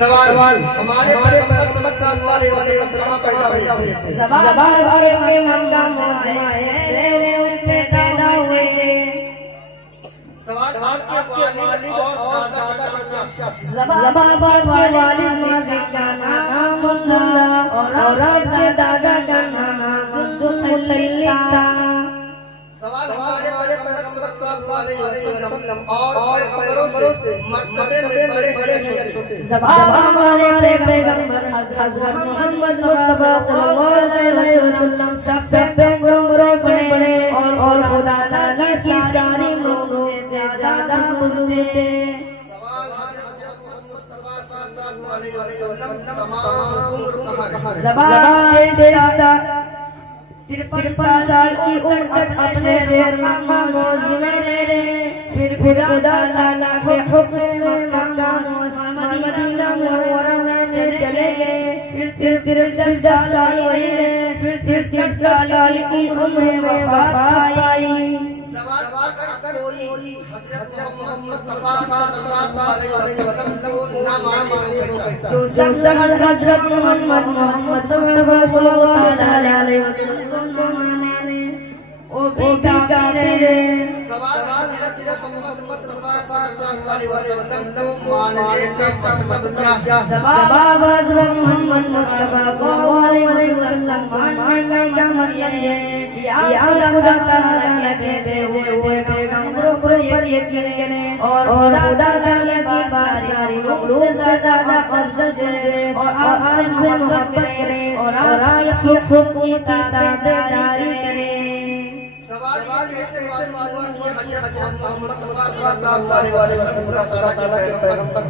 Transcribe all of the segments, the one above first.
सवाल हमारे पैगंबर सल्लल्लाहु अलैहि वसल्लम कहाँ पैदा हुए थे? सवाल वाले मक्का में उस पे पैदा हुए। सवाल आपके वालिद और दादा का नाम क्या? जवाब वालिद का नाम अब्दुल्लाह और आपके दादा का नाम अब्दुल्लाह था। सवाल हमारे पैगंबर सल्लल्लाहु अलैहि वसल्लम और पैगंबरों से मर्तबे में बड़े हैं या छोटे? जवाब हमारे पैगंबर हज़रत मोहम्मद सल्लल्लाहु अलैहि वसल्लम सब पैगंबरों से बड़े और खुदा ताला की सारी लोगों से ज्यादा बुजुर्ग थे। सवाल हज़रत मोहम्मद मुस्तफा सल्लल्लाहु अलैहि वसल्लम तमाम उम्र कहाँ रहे? जवाब 53 साल की उम्र तक अपने शहर मक्का में रहे। फिर खुदा ताला के हुक्म में मक्का मदीना मुनव्वरा में चले गए। फिर 10 साल हुए। फिर 30 साल की उम्र में वफात आई। सवाल अगर कोई हज़रत मोहम्मद मुस्तफा सल्लल्लाहु अलैहि वसल्लम को ना माने तो कैसा? जो शख्स हज़रत मोहम्मद सल्लल्लाहु अलैहि वसल्लम को माने वो भी काफिर है। सवाल हज़रत मोहम्मद मुस्तफा सल्लल्लाहु अलैहि वसल्लम को मानने का मतलब क्या? जवाब हज़रत मोहम्मद मुस्तफा सल्लल्लाहु अलैहि वसल्लम मानने का मतलब ये है या खुदा ताला के भेजे हुए पैगंबरों पर यकीन करें और खुदा ताला की सारी मखलूक से ज्यादा अफजल है और आपसे मोहब्बत करें और आपकी हुक्म की ताबेदारी करें। सवाल ये कैसे मालूम हुआ कि हज़रत मोहम्मद मुस्तफा सल्लल्लाहु अलैहि वसल्लम खुदा ताला के पैगंबर?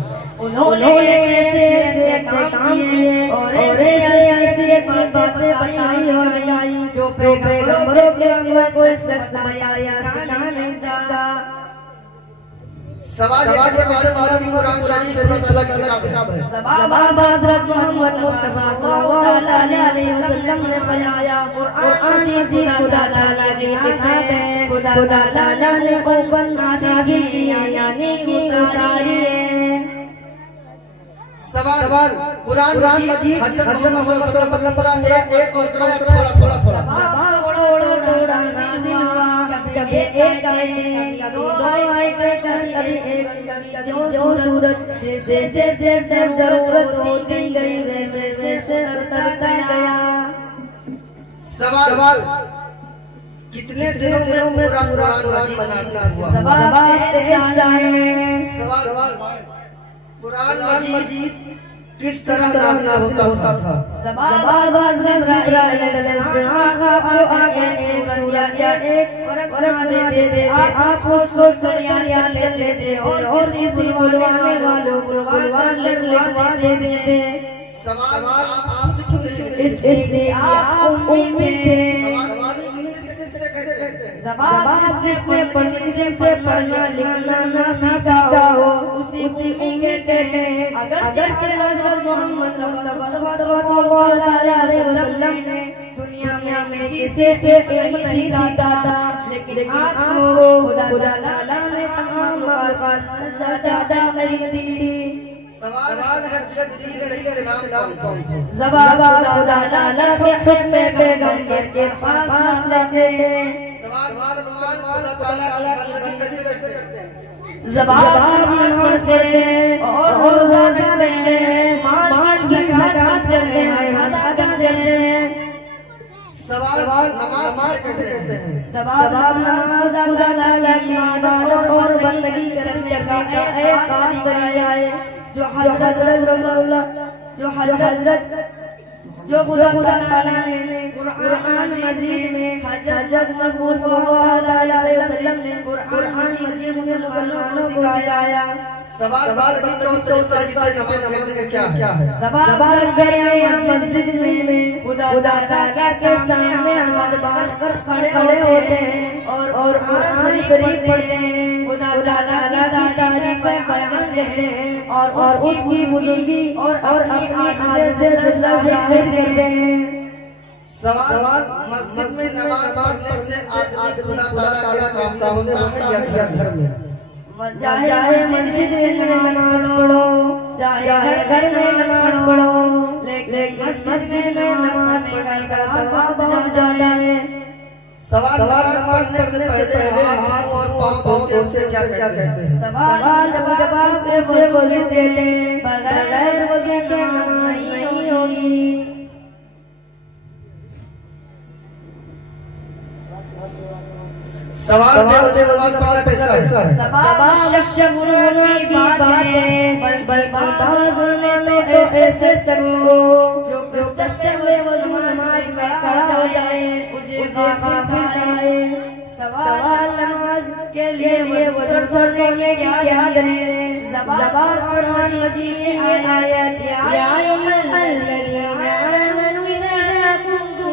उन्होंने ऐसे काम किए और ऐसे बातें बताई और बताई जो पैगंबरों के अगवा कोई शख्स बताया नहीं था। सवाल ये कैसे मालूम हुआ कि कुरान शरीफ खुदा ताला की किताब है? जवाब हज़रत मोहम्मद मुस्तफा सल्लल्लाहु अलैहि वसल्लम ने बताया कुरान भी खुदा ताला की किताब है। खुदा ताला ने ऊपर नाज़िल की यानी उतारी है। सवाल कुरान मजीद हज़रत मोहम्मद सल्लल्लाहु अलैहि वसल्लम पर एक थोड़ा कभी एक आए दो आए कभी जो सूरत जैसे जरूरत होती गई वैसे करता गया। सवाल कितने दिनों में पूरा कुरान मजीद नाज़िल हुआ? सवाल कुरान मजीद किस तरह नाज़िल होता था? सवाल आप सोच कर या ले लेते और इस बुलवाने वालों को लिखवा देते। सवाल आप खुद क्यों नहीं इसलिए आप उम्मीद में जवाब अपने पढ़ने से पढ़ना लिखना ना सीखा हो उसी उम्मीद कहते हैं। अगर मोहम्मद सल्लल्लाहु अलैहि वसल्लम ने दुनिया में किसी से नहीं सीखा था, लेकिन आपको खुदा ताला ने तमाम बात ज्यादा नहीं दी। सवाल जिब्रील अलैहिस्सलाम कौन थे? जवाब खुदा ताला के हुक्म में पैगंबर के पास लाते हैं। सवाल खुदा ताला की बंदगी कैसे करते हैं? जवाब मानते हैं और रोजा रखते हैं, मान ज़कात करते हैं, अदा करते हैं। सवाल नमाज कैसे करते हैं? जवाब नमाज खुदा ताला की इबादत और बंदगी करने का एक काम कराया है जो खुदा ताला ने कुरान मजीद में हज़रत मोहम्मद सल्लल्लाहु अलैहि वसल्लम ने कुरान मजीद में मुसलमानों को सिखाया। सवाल बालगी जो तरीके से नमाज पढ़ने का क्या है? सवाल मस्जिद में खुदा ताला के सामने नमाज पढ़कर खड़े होते हैं और कुरान शरीफ पढ़ते हैं। खुदा ताला तारीफ करते हैं और उसकी बुजुर्गी और अपनी आज़त से जाहिर करते हैं। सवाल मस्जिद में नमाज पढ़ने से आदमी खुदा ताला के सामने होता है या घर में? चाहे मस्जिद में नमाज पढ़ो, चाहे घर में नमाज पढ़ो, लेकिन मस्जिद में नमाज पढ़ने का सवाब बहुत ज्यादा है। सवाल नमाज पढ़ने से पहले हाथ और पाँव धोते उसे क्या कहते हैं? सवाल जवाब से बोलते हैं, बगैर वजह के नमाज नहीं होगी। सवाल में मुझे नमाज पढ़ना कैसा है? सवाल शख्स गुनाह की बात है, बल बात होने में ऐसे सको जो कुस्तते हुए वो नमाज खड़ा हो जाए, उसे बाबा पाए। सवाल नमाज के लिए वो पढ़ने के क्या करें? जबान कुरान मजीद की आयत या अय्युहल्लज़ीना आमनू इज़ा कुंतुम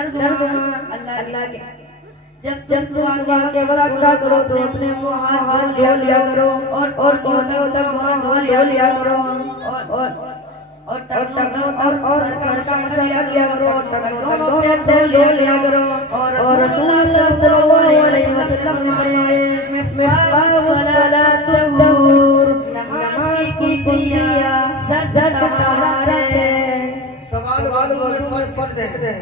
अल्लाह जब सुबह के बाद क्या करो तो अपने मुंह हाथ लिया करो और धो लिया करो और सर का मसला किया करो, दोनों पे धो लिया करो। और रसूल सल्लल्लाहु अलैहि वसल्लम ने नमाज की कुतिया सर तहारत है। सवाल वज़ू में फर्ज करते हैं।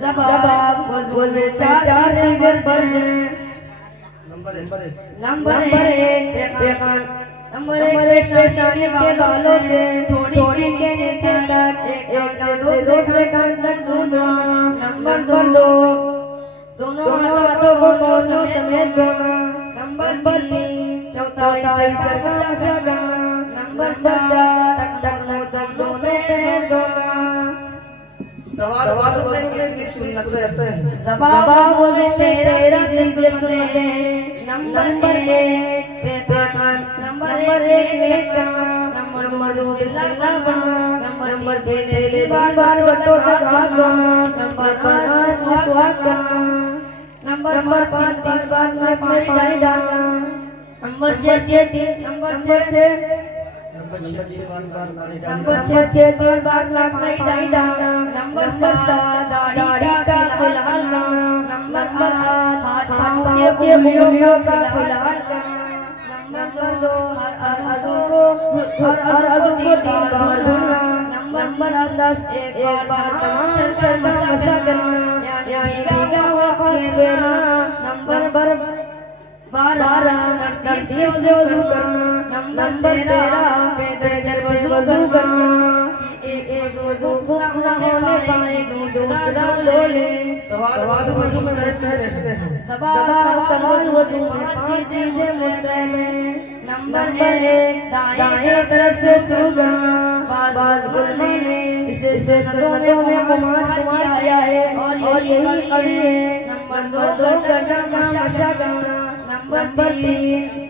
जवाब वज़ू में चार नंबर पर है। नंबर 1 नंबर 1 शैतान के बालों से थोड़ी के नीचे तक एक से दूसरे कान तक धोना। नंबर 2 दोनों हाथों को समेत धोना। नंबर 3 चौथाई सर का सगा। नंबर 4 टक दोनों पैर धोना। सवाल वज़ू में कितनी सुन्नतें हैं? सवाब में 13 सुन्नतें हैं। नंबर 1 पेशान, नंबर 1 नंबर 2 बिस्मिल्लाह पढ़ना। नंबर 3 बार बटो का खाना। नंबर 5 स्वागत करना। नंबर 5 3 बार में पानी डालना। नंबर 6 नंबर 6 3 बार में पानी डालना। नंबर 7 दाढ़ी का खुलाना। नंबर 8 हाथों के उंगलियों का खुलाना। नंबर 2 हर अज़ू को 3 बार धोना। नंबर 10 एक बार तमाम मसा करना, यानी भीगा हुआ फेरना। नंबर 12 तरतीब से वज़ू करना। नंबर 13 बेदर्द वज़ू करना कि एक वज़ू ना होने पाए दूसरा ले ले। सवाल वज़ू में मुस्तहब कहते हैं। सवाल वज़ू में 5 चीजें मुस्तहब हैं। नंबर 1 दाएं तरफ से शुरू करना। बाज़ बोलने में इसे सुन्नतों में गुमान किया गया है और यही कड़ी है। नंबर 2 गर्दन मशा करना। नंबर 3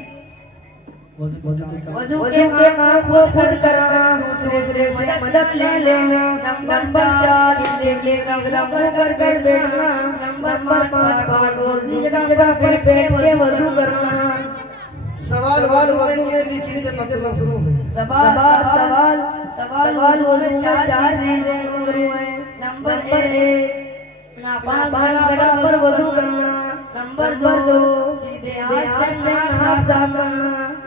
वज़ू के काम को खुद करना, दूसरे से मदद ले लेना। नंबर 4 नंबर कर बैठना। नंबर 5 जगह पेट के वज़ू करना। सवाल वज़ू में कितनी चीजें मकरूह हैं? सवाल में 4 चीजें मकरूह हैं। नंबर 1 नापाक जगह पर वज़ू करना। नंबर 2 सीधे हाथ से साफ करना।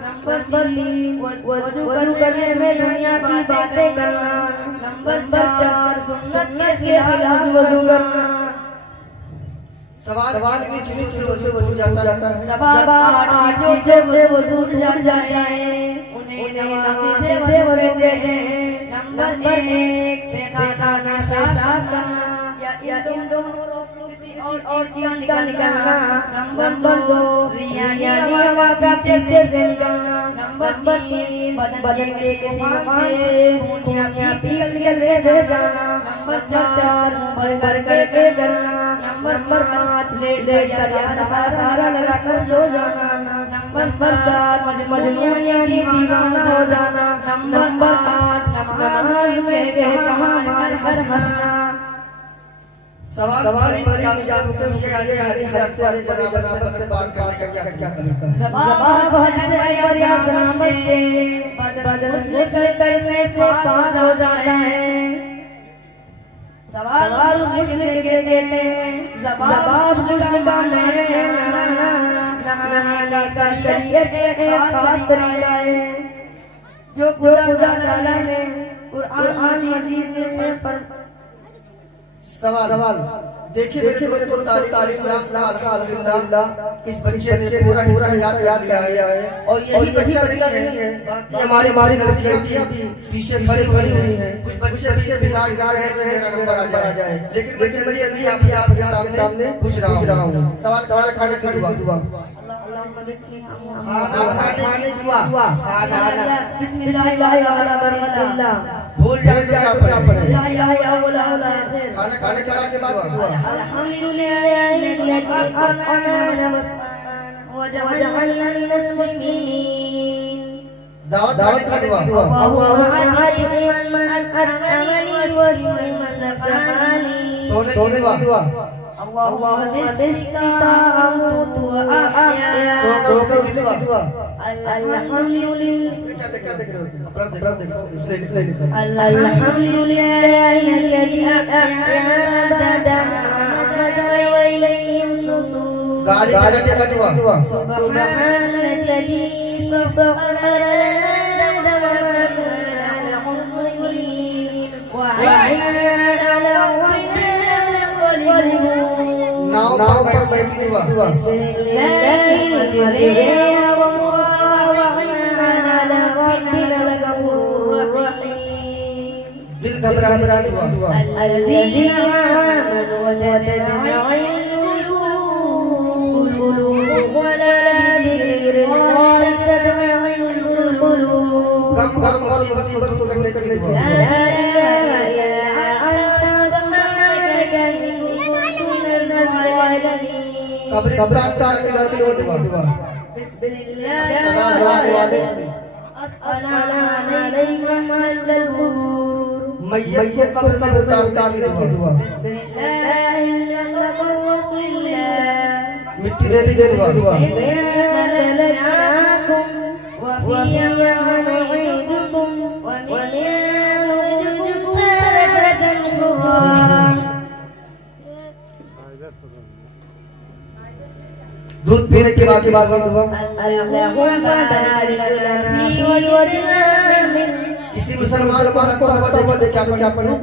नंबर 3 वज़ू करने में दुनिया की बातें करना। नंबर 4 सुन्नत के खिलाफ वज़ू करना। सवाल कितनी चीजों से वज़ू छूट जाता है? सवाल 8 चीजों से वज़ू छूट जाता है, उन्हें नमाज़ से बोलते हैं। नंबर 1 बेखाना नशा करना या तुम दोनों किसी और चीज निकालना। नंबर 2 रियानी हवा पीछे से निकालना। नंबर 3 बदन के गुमान से खूनियाँ पिघल के जाना। नंबर 4 मुंह भर के जाना। नंबर 5 लेट सहारा लगाकर सो जाना। नंबर 7 मजनूनिया दीवाना हो जाना। नंबर 8 नमाज में बेकहार हंसना। सवाल पूरी इजाजत का हुक्म ये आगे हदीस से आपको आगे जनाब से बदल बात करने का क्या तरीका है। जवाब हजरत यासराम से बदल कैसे पास हो जाता है। सवाल किसने कहते हैं, जवाब मुसलमान है ना शरीयत एक खास तरीका है जो खुदा ताला ने कुरान मजीद में पर सवाल देखिए मेरे दोस्तों, तारीख इस्लाम अल्हम्दुलिल्लाह इस बच्चे ने पूरा हिस्सा याद कर लिया है और यही बच्चा नहीं है, हमारी लड़कियां भी पीछे खड़ी हुई हैं, कुछ बच्चे भी इंतजार कर रहे हैं कि मेरा नंबर आ जाए, लेकिन मैं जल्दी आपके सामने पूछ रहा हूं। सवाल खाना खाने की दुआ, खाना खाने की दुआ, बिस्मिल्लाह भूल जाए तो क्या पढ़े, खाना खाने के बाद दुआ, दावत की दुआ, सोने की दुआ, गाड़ी चलाने का दुआ, नाव पर बैठने की दुआ, दिल घबराने की दुआ, गम मुसीबत को दूर करने की दुआ, कब्रिस्तान जाके लड़ने की दुआ, मैयत को कब्र में उतारने की दुआ, मिट्टी देने की दुआ, दूध पीने के बाद दुआ, किसी मुसलमान को हंसता हुआ देखे क्या पढ़े,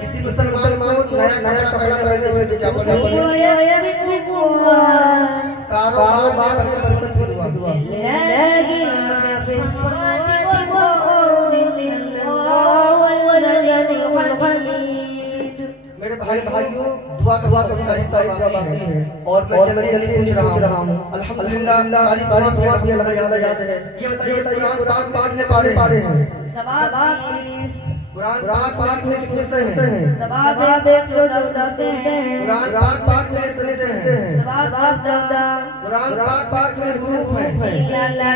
किसी मुसलमान को नया कपड़ा पहने हुए देखे क्या पढ़े, कारोबार में बरकत की दुआ, मेरे भाइयों दुआ का बहुत सारी बाकी है और मैं जल्दी पूछ रहा हूं। अल्हम्दुलिल्लाह सारी दुआ भी अल्लाह याद है। ये बताइए कुरान पाक पढ़ने पारे हैं, कुरान पाक पढ़ने सुनते हैं, कुरान पाक पढ़ने सुनते हैं, कुरान पाक पढ़ने हुरूफ है, कुरान पाक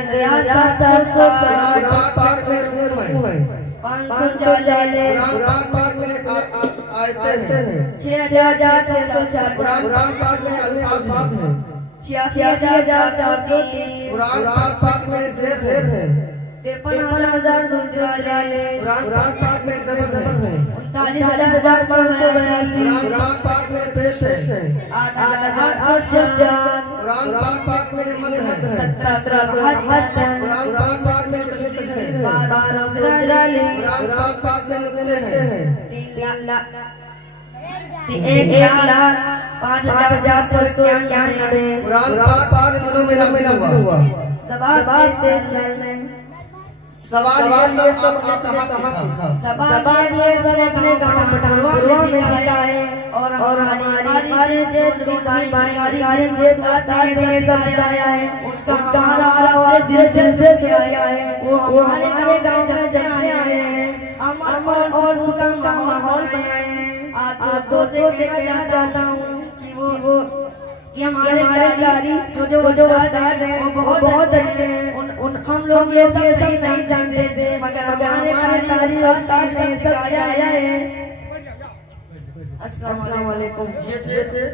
पढ़ने हुरूफ है, 540 कुरान पाक में आयतें हैं, 6640 कुरान पाक में अल्फाज हैं, 86430 कुरान पाक में ज़ेब है, 53044 कुरान पाक में ज़बर है, 39542 कुरान पाक में पेश है, 8854 कुरान पाक में मद है, 1772 कुरान पाक में तशरीह है, 1243 कुरान पाक में नुक्ते हैं, 1,05,491 कुरान पाक दिलों में नाज़िल हुआ। सवाल ये सब आपने कहाँ सीखा? सवाल ये अपने गांव पठानवा में सीखा है और हमारी जो भाई बताया है उनका आवाज से आया है, वो हमारे गांव में जाने आए हैं, अमर और दुकान का माहौल बनाए हैं। आज दोस्तों से कहना चाहता हूँ कि हमारे गाड़ी जो उस्ताद हैं वो बहुत अच्छे हैं। हम लोग ये सब नहीं जानते थे, मगर हमारे गाड़ी उस्ताद ने सिखाया है। अस्सलाम वालेकुम। ये थे